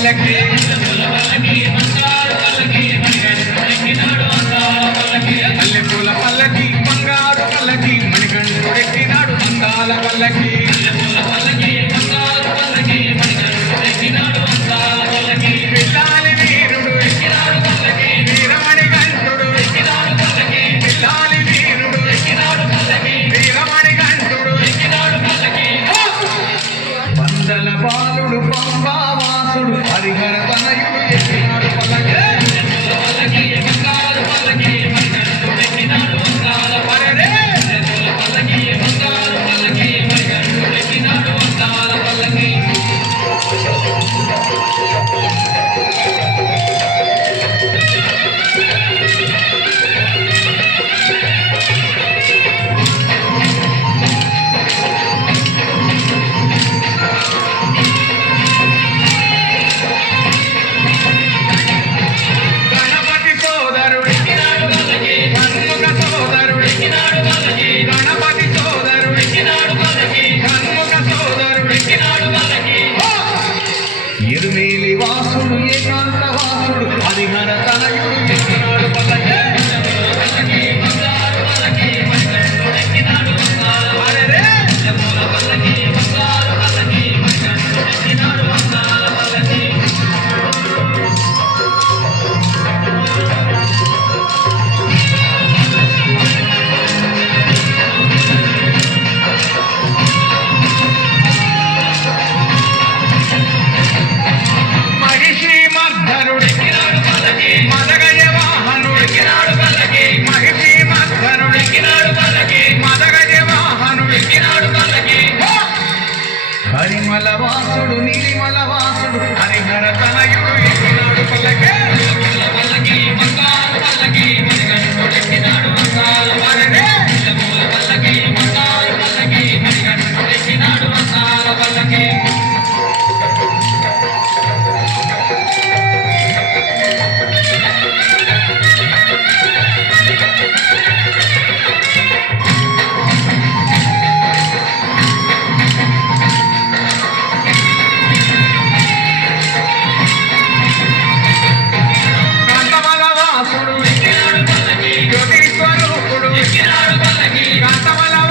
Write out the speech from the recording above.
alegria. Thank you. ¡Gracias!